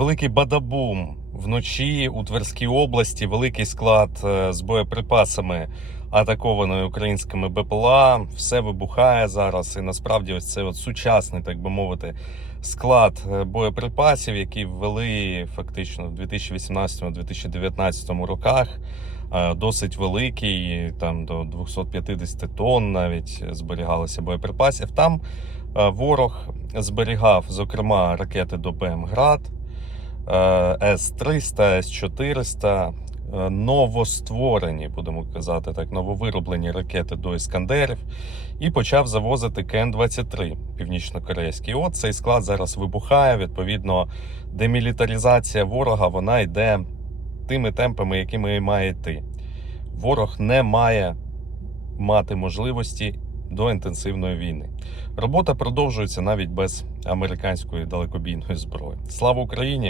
Великий бадабум. Вночі у Тверській області великий склад е, з боєприпасами атакованої українськими БПЛА. Все вибухає зараз. І насправді ось це от сучасний, так би мовити, склад е, боєприпасів, які ввели фактично в 2018-2019 роках. Е, Досить великий, там до 250 тонн навіть зберігалося боєприпасів. Там ворог зберігав, зокрема, ракети до БМ Град, С-300, С-400, е, новостворені, будемо казати так, нововироблені ракети до Іскандерів, і почав завозити КН-23 північно-корейський. От цей склад зараз вибухає. Відповідно, демілітаризація ворога вона йде тими темпами, якими має йти. Ворог не має мати можливості до інтенсивної війни. Робота продовжується навіть без американської далекобійної зброї. Слава Україні!